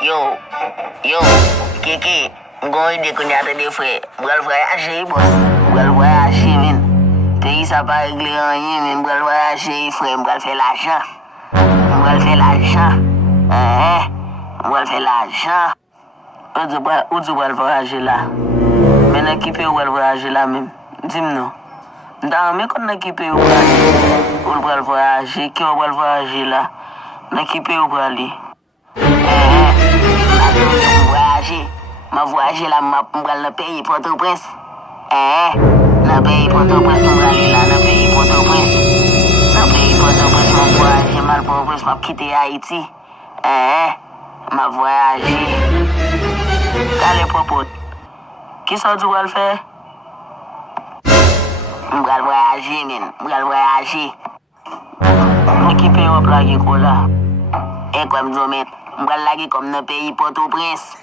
Yo, yo, Kiki, mgon ide kon yate de fwe, mgal voyaje yi boss, mgal voyaje men. Peyi sa pa regle anye men, mgal voyaje yi fwe, mgal fe l'ajan. Mgal fe l'ajan, mgal fe l'ajan. Ou di mgal voyaje la? Men ekipe ou mgal voyaje la men, dim nou. Nda me kon ekipe ou mgal voyaje, ki ou mgal voyaje la? Ekipe ou mgal ma voyage la m'gal na pays Port-au-Prince. Na pays Port-au-Prince m'gal là, na pays Port-au-Prince. Na pays Port-au-Prince ma voyage mal Port-au-Prince m'a quitté Haïti. Ma voyage. Kale propos. Qui ça tu vas le faire? M'gal voyager men, m'gal voyager. M'équipe Europe la qui là. Et comme je m'gal lagi comme na pays Port-au-Prince.